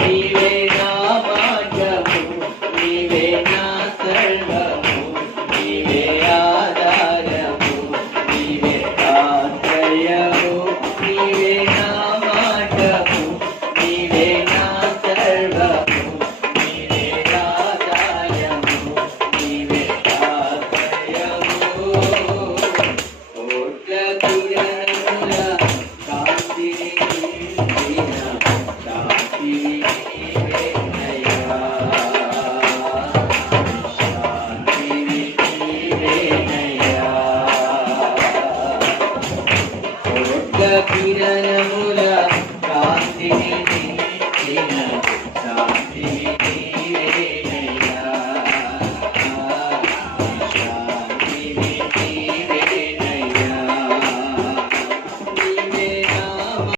నీవే నా భాగ్యము, నీవే నా సర్వము, నీవే ఆధారము, నీవే ఆశ్రయము, నీవే నా భాగ్యము, నీవే నా సర్వము, నీవే ఆధారము, నీవే ఆశ్రయము. కోట్ల కాంతిని